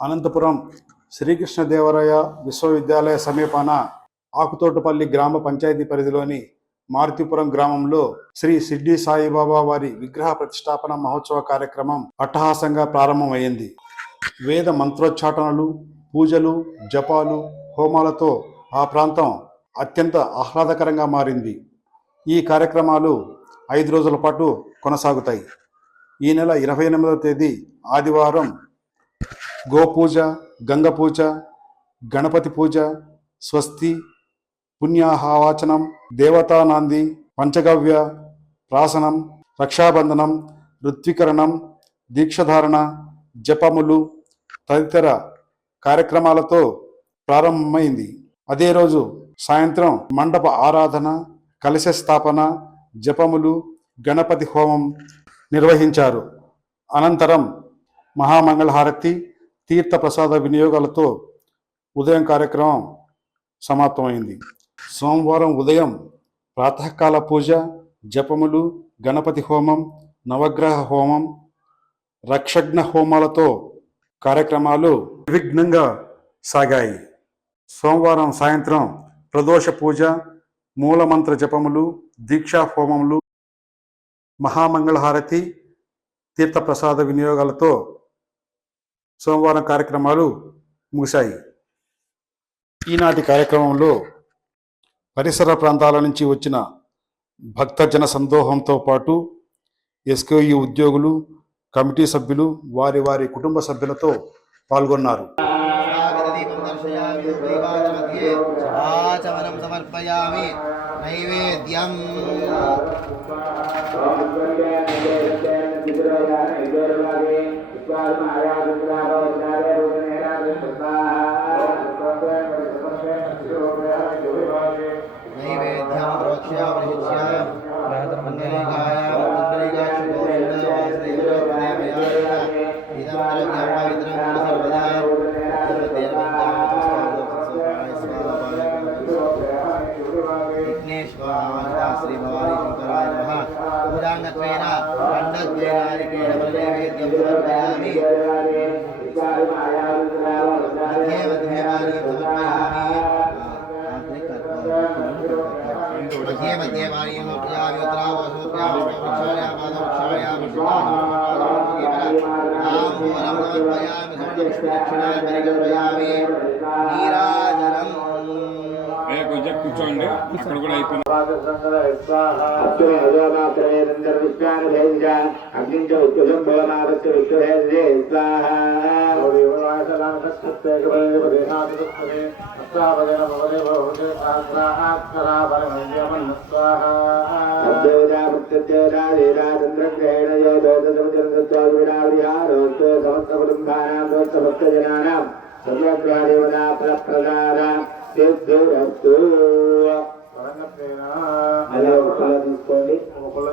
అనంతపురం శ్రీకృష్ణదేవరాయ విశ్వవిద్యాలయ సమీపాన ఆకుతోటపల్లి గ్రామ పంచాయతీ పరిధిలోని మారుతిపురం గ్రామంలో శ్రీ సిడ్డి సాయిబాబా వారి విగ్రహ ప్రతిష్టాపన మహోత్సవ కార్యక్రమం అట్టహాసంగా ప్రారంభమైంది. వేద మంత్రోచ్చాటనలు, పూజలు, జపాలు, హోమాలతో ఆ ప్రాంతం అత్యంత ఆహ్లాదకరంగా మారింది. ఈ కార్యక్రమాలు 5 రోజుల పాటు కొనసాగుతాయి. ఈ నెల 28వ తేదీ ఆదివారం గోపూజ, గంగ పూజ, గణపతి పూజ, స్వస్తి, పుణ్యాహవాచనం, దేవతానాంది, పంచగవ్య ప్రాసనం, రక్షాబంధనం, ఋత్వీకరణం, దీక్షధారణ, జపములు తదితర కార్యక్రమాలతో ప్రారంభమైంది. అదే రోజు సాయంత్రం మండప ఆరాధన, కలశ స్థాపన, జపములు, గణపతి హోమం నిర్వహించారు. అనంతరం మహామంగళహారతి, తీర్థ ప్రసాద వినియోగాలతో ఉదయం కార్యక్రమం సమాప్తమైంది. సోమవారం ఉదయం ప్రాతకాల పూజ, జపములు, గణపతి హోమం, నవగ్రహ హోమం, రక్షగ్న హోమాలతో కార్యక్రమాలు నిర్విఘ్నంగా సాగాయి. సోమవారం సాయంత్రం ప్రదోష పూజ, మూలమంత్ర జపములు, దీక్షా హోమములు, మహామంగళహారతి, తీర్థప్రసాద వినియోగాలతో సోమవారం కార్యక్రమాలు ముగిశాయి. ఈనాటి కార్యక్రమంలో పరిసర ప్రాంతాల నుంచి వచ్చిన భక్తజన సందోహంతో పాటు ఎస్కేయు ఉద్యోగులు, కమిటీ సభ్యులు వారి వారి కుటుంబ సభ్యులతో పాల్గొన్నారు. సమర్పయామి నైవేద్యం నైవేద్యం ప్రోక్ష్య శ్రీ భవానీ శంకరాయ నమః. పూజాంగత్వేన ఖండద్వేనారికేణ నైవేద్యం సమర్పయామి. మధ్యే మధ్యే వారీం సమర్పయామి. మధ్యే మధ్యే వారీం సమర్పయామి. ఉత్తరావసోత్యామి వృక్షాయామి తాంబూలం సమర్పయామి. సమర్పయామి పరిగణయామి. నీరాజనం కూర్చోండి. అక్కడ కూడా అయిపోయింది.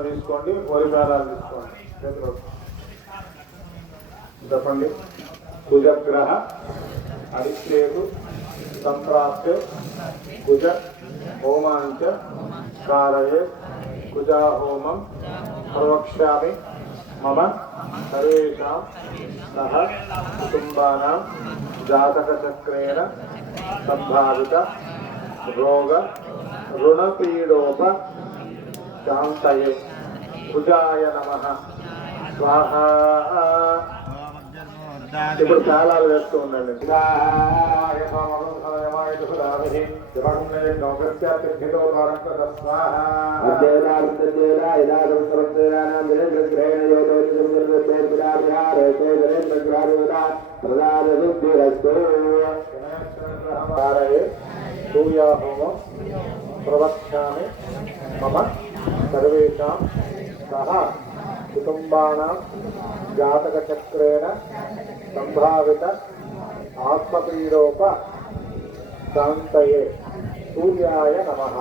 తీసుకోండి, ఓరిదారాలు తీసుకోండి. చెప్పండి. కుజగ్రహ అరిష్ట్రేతు సంప్రాప్తే కుజ హోమాంచ కారయే కుజా హోమం ప్రవక్ష్యామి మమ సర్వేషాం సహ కుటుంబానాం జాతకచక్రేణ సంభావిత రోగ రుణపీడోప శాంతయే కుజాయ నమః స్వాహ. ఇప్పుడు కాలాలు వేస్తూ ఉండండి. సూర్యాహోమం ప్రవక్ష్యామి మమ సర్వేషాం సహ కుటుంబానాం జాతకచక్రేణ సంభావిత ఆత్మపీడోప శాంతయే సూర్యాయ నమః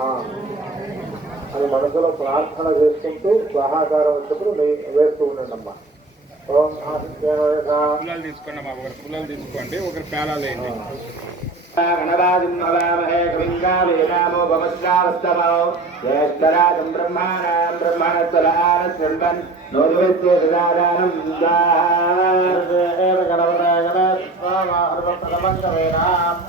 అని మనసులో ప్రార్థన చేసుకుంటూ స్వాహాకారం వచ్చినప్పుడు వేస్తూ ఉండండమ్మా. ఓం తీసుకోండి, పుల్లలు తీసుకోండి, ఒకరు పేలాలు వేయండి. గణరాజమహే కవింగామో భవత్సావస్తమో జ్యేష్ఠరాజం బ్రహ్మాణం బ్రహ్మణస్వరానస్వన్ నోదువత్యేదానం గణపదాయ प्रथमङ्गवेनाम्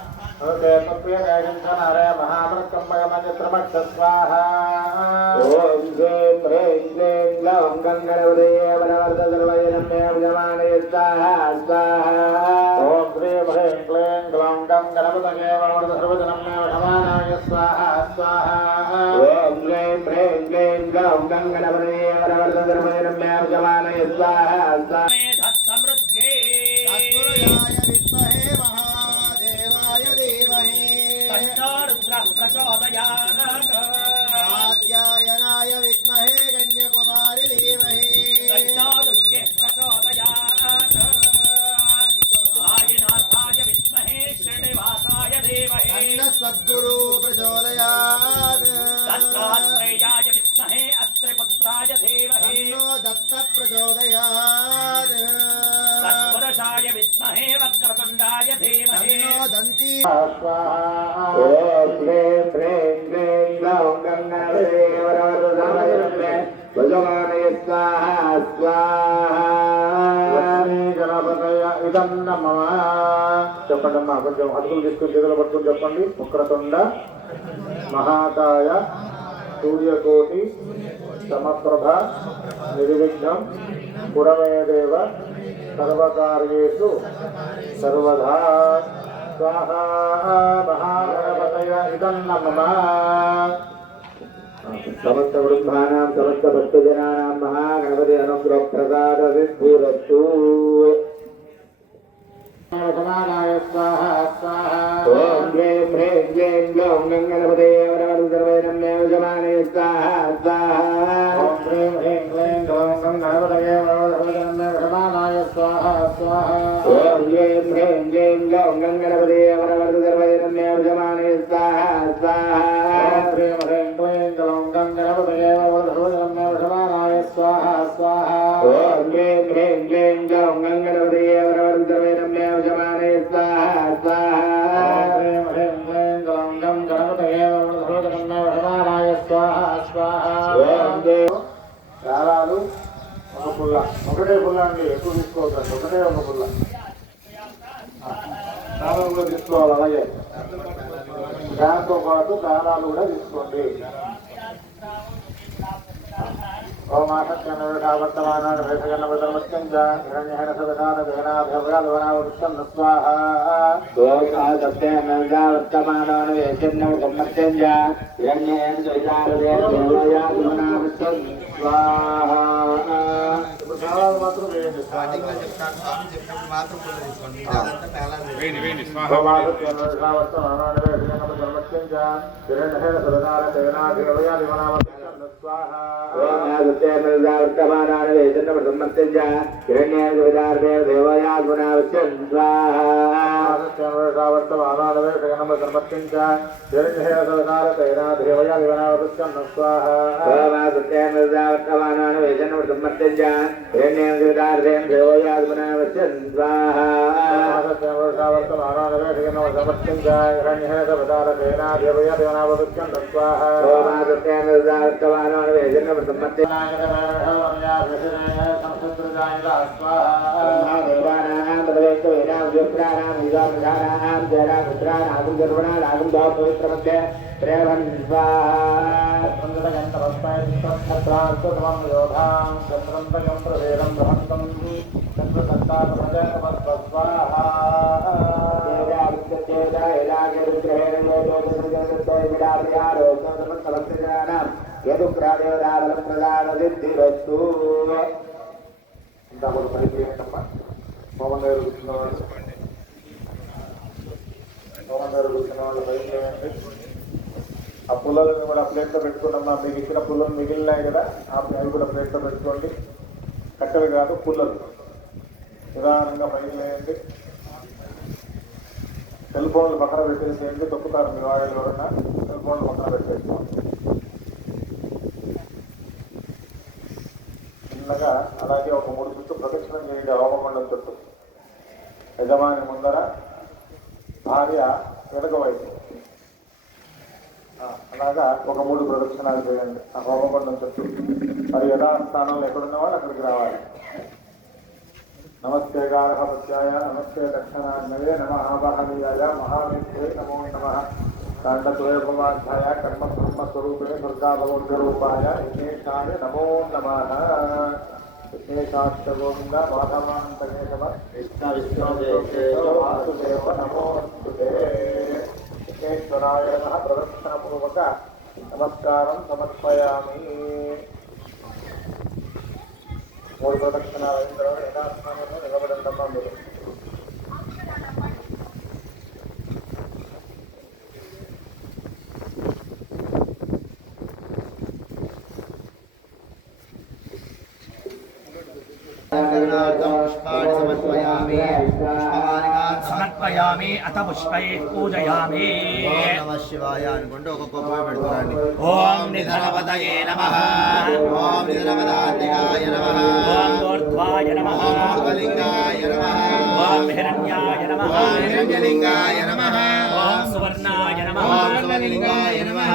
ओके तत्प्रियकायञ्चनारे महामृत्कम्बगमनित्रमक्ष स्वाहा ॐ श्रीं ह्रीं क्लीं ग्लौं गङ्गणपतये वरवर्धसर्वजनमे विजमानय स्वाहा स्वाहा ॐ श्रीं ह्रीं क्लीं ग्लौं गङ्गणपतये वरवर्धसर्वजनमे विजमानय स्वाहा स्वाहा ॐ श्रीं ह्रीं क्लीं ग्लौं गङ्गणपतये वरवर्धसर्वजनमे विजमानय स्वाहा स्वाहा समृद्धये तत्पुरुषाय विद्महे महादेवाय धीमहि तन्नो रुद्रः प्रचोदयात् कात्यायनाय विद्महे कन्याकुमारी धीमहि तन्नो दुर्गे प्रचोदयात् आदिनाथाय विद्महे श्रीनिवासाय धीमहि तन्नः सद्गुरु प्रचोदयात् दत्तात्रेयाय विद्महे अत्रिपुत्राय धीमहि तन्नो दत्त प्रचोदयात् तत्पुरुषाय विद्महे वक्रतुण्डाय धीमहि तन्नो दन्ती स्वाहा ॐ श्रीं ह्रीं क्लीं ग्लौं गङ्गणपतये वरवर्धसर्वजनमे विजमानय स्वाहा स्वाहा गणपतय इदं नमः చెప్పండమ్మా కొంచెం అడుగులు తీసుకుని చేతులు పట్టుకుని చెప్పండి వక్రతుండ మహాకాయ సూర్యకోటి సమప్రభ నిర్విఘ్నం పురమేదేవ సర్వకార్యేషు సర్వదా స్వాహా మహాగణపతయ ఇదం నమః సమస్త బ్రహ్మాణం సమస్త భక్తజనానాం మహాగణపతి అనుగ్రహ ప్రసాద సిద్ధిరస్తు సమానాయ స్వాహా స్వాహా ఓం హ్రీం హ్రీం క్లీం గ్లౌం గంగణపతయే వరవర్ధసర్వజనమే విజమానయ స్వాహా స్వాహా ఓం హ్రీం హ్రీం క్లీం గ్లౌం గంగణపతయే వరవర్ధసర్వజనమే విజమానయ స్వాహా స్వాహా ఓం హ్రీం హ్రీం క్లీం గ్లౌం గంగణపతయే వరవర్ధసర్వజనమే విజమానయ స్వాహా స్వాహా ఓం హ్రీం హ్రీం క్లీం గ్లౌం గంగణపతయే వరవర్ధసర్వజనమే విజమానయ స్వాహా స్వాహా ఓం హ్రీం హ్రీం క్లీం గ్లౌం గంగణపతయే వరవర్ధసర్వజనమే విజమానయ స్వాహా స్వాహా హ్రీం హ్రీం క్లీం గ్లౌం గంగణపతయే వరవర్ధసర్వజనమే విజమానయ స్వాహా స్వాహా ఓం దారాలు ఒక పుల్ల ఒకటే పుల్ల అండి ఎక్కువ తీసుకోవద్దండి ఒకటే ఒక పుల్ల దారాలు కూడా తీసుకోవాలి అలాగే దాంతో పాటు దారాలు కూడా తీసుకోండి ఓమాసత్యవర్తమానాన్ని మాత్రం వేయండి ఆ పుల్లలను కూడా ప్లేట్లో పెట్టుకున్నాం. మీకు ఇచ్చిన పుల్లలు మిగిలినాయి కదా, అవి కూడా ప్లేట్లో పెట్టుకోండి. కట్టెలు కాదు, పుల్లలు. నిదానంగా పైకి వేయండి. సెల్ ఫోన్లు పక్కన పెట్టేసేయండి. తొక్కుతారు మీ వాళ్ళు ఎవరైనా. సెల్ ఫోన్లు పక్కన పెట్టేసుకోండి. చిన్నగా అలాగే ఒక 3 చుట్టూ ప్రదక్షిణం చేయండి. హోమగుండం చుట్టూ యజమాని ముందర, భార్య వెనుక వైపు. అలాగా ఒక 3 ప్రదక్షిణాలు చేయండి ఆ హోమగుండం చుట్టూ. మరి యథాస్థానంలో ఎక్కడున్న వాళ్ళు అక్కడికి రావాలి. नमस्ते गारहपत्याय नमस्ते दक्षिणाग्नये नमः वाहनीयाय महाविद्ये नमो नमः काण्डद्वयोपवाध्याय कर्मब्रह्मस्वरूपिणे दुर्गाभगवद्रूपाय विघ्नेशाय नमो नमः विघ्नेशाश्च गोविन्द माधवानन्तकेशव कृष्ण विष्णुदेव वासुदेव नमोऽस्तुते विघ्नेश्वराय नमः प्रदक्षिणपूर्वक नमस्कारं समर्पयामि మూడు ప్రదక్షిణాలు అయిన తర్వాత యథాస్థానంలో నిలబడండమ్మా మీరు సమర్పయామి అత పుష్పై పూజయామి ఓం నమః శివాయ అనుకుంటూ ఒక కొబ్బరి పెడుతున్నాండి. ఓం నిధనపతయే నమః ఓం నిరవధాంతికాయ నమః ఓం ఊర్ధ్వాయ నమః ఓం మూర్ధలింగాయ నమః ఓం హిరణ్యాయ నమః ఓం హిరణ్యలింగాయ నమః ఓం సువర్ణాయ నమః ఓం సువర్ణలింగాయ నమః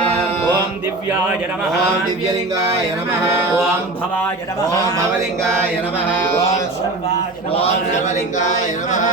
ఓం దివ్యాయ నమః ఓం దివ్యలింగాయ నమః ఓం భవాయ నమః ఓం భవలింగాయ నమః ఓం సర్వాయ నమః ఓం సర్వలింగాయ నమః